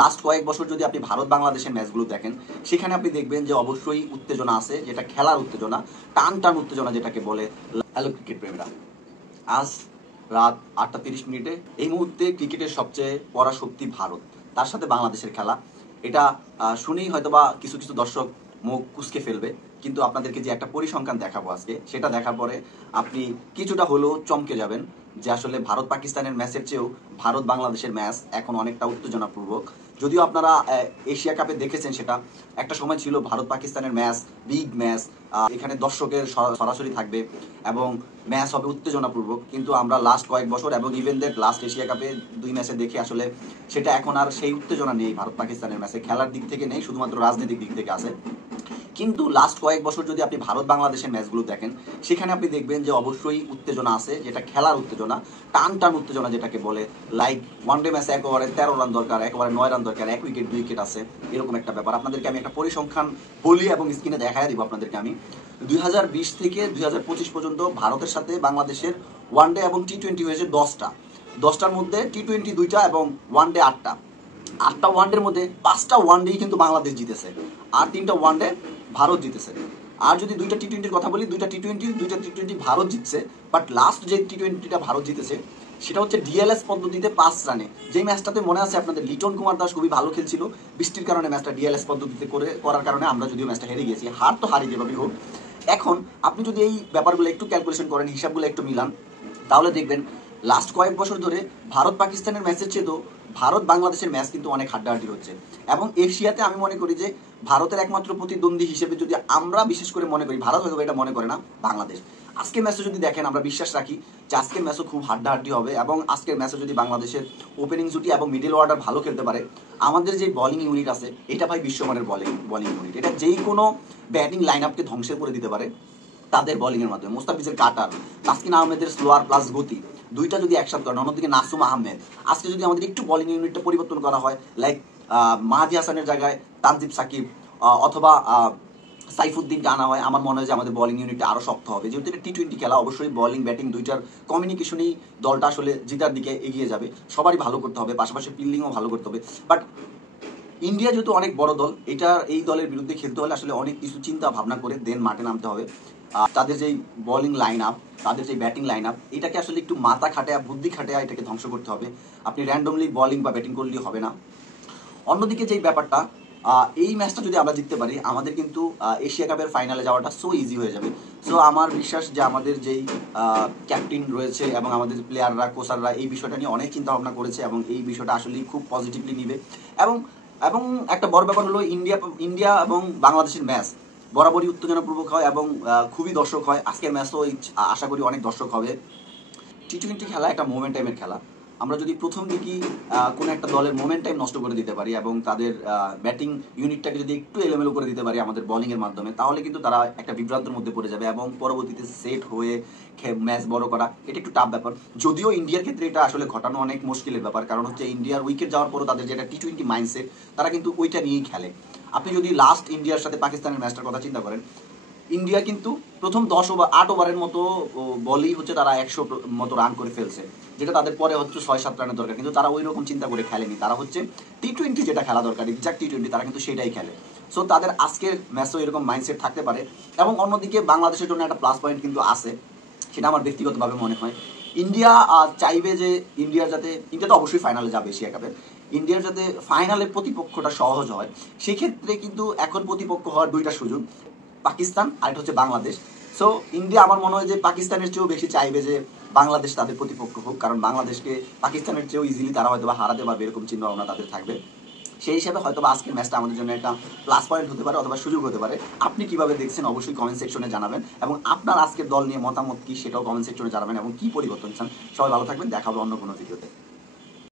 Last কয়েক বছর যদি আপনি ভারত বাংলাদেশের ম্যাচগুলো দেখেন, সেখানে আপনি দেখবেন যে অবশ্যই উত্তেজনা আছে, যেটা খেলার উত্তেজনা, টান টান উত্তেজনা যেটাকে বলে। হ্যালো ক্রিকেট প্রেমীরা, আজ রাত 8:30 এই মুহূর্তে ক্রিকেটের সবচেয়ে পরাশক্তি ভারত, তার সাথে বাংলাদেশের খেলা। এটা শুনেই হয়তোবা কিছু কিছু দর্শক মুখ কুঁচকে ফেলবে, কিন্তু আপনাদেরকে যে একটা পরিসংখ্যান দেখাবো আজকে, সেটা দেখার পরে আপনি কিছুটা হলেও চমকে যাবেন যে আসলে ভারত পাকিস্তানের ম্যাচের চেয়েও ভারত বাংলাদেশের ম্যাচ এখন অনেকটা উত্তেজনাপূর্বক। যদিও আপনারা এশিয়া কাপে দেখেছেন, সেটা একটা সময় ছিল ভারত পাকিস্তানের ম্যাচ বিগ ম্যাচ, এখানে দর্শকের সরাসরি থাকবে এবং ম্যাচ হবে উত্তেজনাপূর্বক। কিন্তু আমরা লাস্ট কয়েক বছর এবং ইভেন দ্যাট লাস্ট এশিয়া কাপে 2 ম্যাচে দেখে আসলে সেটা এখন আর সেই উত্তেজনা নেই। ভারত পাকিস্তানের ম্যাচে খেলার দিক থেকে নেই, শুধুমাত্র রাজনৈতিক দিক থেকে আছে। কিন্তু লাস্ট কয়েক বছর যদি আপনি ভারত বাংলাদেশের ম্যাচগুলো দেখেন, সেখানে আপনি দেখবেন যে অবশ্যই উত্তেজনা আছে, যেটা খেলার উত্তেজনা, টান টান উত্তেজনা যেটাকে বলে। লাইক ওয়ানডে ম্যাচে একেবারে 13 রান দরকার, একেবারে 9 রান দরকার, 1 উইকেট 2 উইকেট আছে, এরকম একটা ব্যাপার। আপনাদেরকে আমি একটা পরিসংখ্যান বলি এবং স্ক্রিনে দেখাই দিব আপনাদেরকে আমি। 2020 থেকে 2025 পর্যন্ত ভারতের সাথে বাংলাদেশের ওয়ানডে এবং টি-20 হয়েছে 10টার মধ্যে টি-20 2টা এবং ওয়ানডে 8টা ওয়ানডের মধ্যে 5টা ওয়ানডেই কিন্তু বাংলাদেশ জিতেছে, আর 3টা ওয়ানডে ভারত জিতেছে। আর যদি 2টা টি-20 কথা বলি, 2টা টি-20 ভারত জিতছে, বাট লাস্ট যে টি-20টা ভারত জিতেছে সেটা হচ্ছে ডিএলএস পদ্ধতিতে 5 রানে। যেই ম্যাচটাতে মনে আছে আপনাদের লিটন কুমার দাস খুবই ভালো খেলছিল, বৃষ্টির কারণে ম্যাচটা ডিএলএস পদ্ধতিতে করার কারণে আমরা যদিও ম্যাচটা হেরে গিয়েছি, হার তো হারি যেভাবেই হোক। এখন আপনি যদি এই ব্যাপারগুলো একটু ক্যালকুলেশন করেন, হিসাবগুলো একটু মিলান, তাহলে দেখবেন লাস্ট কয়েক বছর ধরে ভারত পাকিস্তানের ম্যাচের চেয়েও ভারত বাংলাদেশের ম্যাচ কিন্তু অনেক হাড্ডাহাড্ডি হচ্ছে। এবং এশিয়াতে আমি মনে করি যে ভারতের একমাত্র প্রতিদ্বন্দ্বী হিসেবে যদি আমরা বিশেষ করে মনে করি, ভারত হয়তো এটা মনে করে না, বাংলাদেশ। আজকের ম্যাচে যদি দেখেন, আমরা বিশ্বাস রাখি যে আজকের ম্যাচও খুব হাড্ডাহাড্ডি হবে। এবং আজকের ম্যাচে যদি বাংলাদেশের ওপেনিং জুটি এবং মিডল অর্ডার ভালো খেলতে পারে, আমাদের যে বোলিং ইউনিট আছে এটা ভাই বিশ্বমানের বোলিং ইউনিট। এটা যেই কোনো ব্যাটিং লাইন আপকে ধ্বংসের করে দিতে পারে তাদের বোলিংয়ের মাধ্যমে। মোস্তাফিজের কাটার, তাসকিন আহমেদের স্লোয়ার প্লাস গতি, দুইটা যদি একসাথে করেন, অন্যদিকে নাসুম আহমেদ, আজকে যদি আমাদের একটু বোলিং ইউনিটটা পরিবর্তন করা হয়, লাইক মাহাদি হাসানের জায়গায় তানজিব সাকিব অথবা সাইফুদ্দিনকে আনা হয়, আমার মনে হয় যে আমাদের বোলিং ইউনিটটা আরও শক্ত হবে। যেহেতু এটা টি-20 খেলা, অবশ্যই বোলিং ব্যাটিং দুইটার কমিউনিকেশনেই দলটা আসলে জিতার দিকে এগিয়ে যাবে। সবারই ভালো করতে হবে, পাশাপাশি ফিল্ডিংও ভালো করতে হবে। বাট ইন্ডিয়া যেহেতু অনেক বড় দল, এই দলের বিরুদ্ধে খেলতে হলে আসলে অনেক কিছু চিন্তা ভাবনা করে দেন মাঠে নামতে হবে। তাদের যেই বোলিং লাইন আপ, তাদের যে ব্যাটিং লাইন আপ, এটাকে আসলে একটু মাথা খাটায়া বুদ্ধি খাটায়া এটাকে ধ্বংস করতে হবে। আপনি র্যান্ডমলি বোলিং বা ব্যাটিং করলেই হবে না। অন্যদিকে যেই ব্যাপারটা, এই ম্যাচটা যদি আমরা জিততে পারি, আমাদের কিন্তু এশিয়া কাপের ফাইনালে যাওয়াটা সো ইজি হয়ে যাবে। সো আমার বিশ্বাস যে আমাদের যেই ক্যাপ্টেন রয়েছে এবং আমাদের প্লেয়াররা, কোচাররা এই বিষয়টা নিয়ে অনেক চিন্তা ভাবনা করেছে এবং এই বিষয়টা আসলেই খুব পজিটিভলি নিবে। এবং এবং একটা বড় ব্যাপার হলো ইন্ডিয়া এবং বাংলাদেশের ম্যাচ বরাবরই উত্তেজনাপূর্বক হয় এবং খুবই দর্শক হয়। আজকের ম্যাচও আশা করি অনেক দর্শক হবে। টি-20 খেলা একটা মোমেন্টাইমের খেলা। আমরা যদি প্রথম দিকেই কোনো একটা দলের মোমেন্টাইম নষ্ট করে দিতে পারি এবং তাদের ব্যাটিং ইউনিটটাকে যদি একটু এলোমেলো করে দিতে পারি আমাদের বোলিংয়ের মাধ্যমে, তাহলে কিন্তু তারা একটা বিভ্রান্তের মধ্যে পড়ে যাবে এবং পরবর্তীতে সেট হয়ে ম্যাচ বড় করা এটা একটু টাফ ব্যাপার। যদিও ইন্ডিয়ার ক্ষেত্রে এটা আসলে ঘটানো অনেক মুশকিলের ব্যাপার, কারণ হচ্ছে ইন্ডিয়ার উইকেট যাওয়ার পরও তাদের যেটা টি-20 মাইন্ডসেট, তারা কিন্তু ওইটা নিয়েই খেলে। আপনি যদি লাস্ট ইন্ডিয়ার সাথে পাকিস্তানের ম্যাচটার কথা চিন্তা করেন, ইন্ডিয়া কিন্তু প্রথম 8 ওভারের মতো বলেই হচ্ছে তারা 100 মতো রান করে ফেলছে, যেটা তাদের পরে হচ্ছে 6-7 রানের দরকার, কিন্তু তারা ওই রকম চিন্তা করে খেলেনি। তারা হচ্ছে টি-20 যেটা খেলা দরকার, এক্সাক্ট টি-20, তারা কিন্তু সেটাই খেলে। সো তাদের আজকের ম্যাচও এরকম মাইন্ডসেট থাকতে পারে। এবং অন্যদিকে বাংলাদেশের জন্য একটা প্লাস পয়েন্ট কিন্তু আছে, সেটা আমার ব্যক্তিগতভাবে মনে হয়। ইন্ডিয়া চাইবে যে ইন্ডিয়া তো অবশ্যই ফাইনালে যাবে এশিয়া কাপের, ইন্ডিয়ার যাতে ফাইনালের প্রতিপক্ষটা সহজ হয়। সেক্ষেত্রে কিন্তু এখন প্রতিপক্ষ হওয়ার 2টা সুযোগ, পাকিস্তান আর এটা হচ্ছে বাংলাদেশ। সো ইন্ডিয়া আমার মনে হয় যে পাকিস্তানের চেয়েও বেশি চাইবে যে বাংলাদেশ তাদের প্রতিপক্ষ হোক, কারণ বাংলাদেশকে পাকিস্তানের চেয়েও ইজিলি তারা হয়তো বা হারাতে পারবে, এরকম চিন্তা ভাবনা তাদের থাকবে। সেই হিসাবে হয়তো আজকের ম্যাচটা আমাদের জন্য একটা প্লাস পয়েন্ট হতে পারে অথবা সুযোগ হতে পারে। আপনি কিভাবে দেখছেন অবশ্যই কমেন্ট সেকশনে জানাবেন এবং আপনার আজকের দল নিয়ে মতামত কি সেটাও কমেন্ট সেকশনে জানাবেন এবং কি পরিবর্তন চান। সবাই ভালো থাকবেন, দেখা হবে অন্য কোনো ভিডিওতে।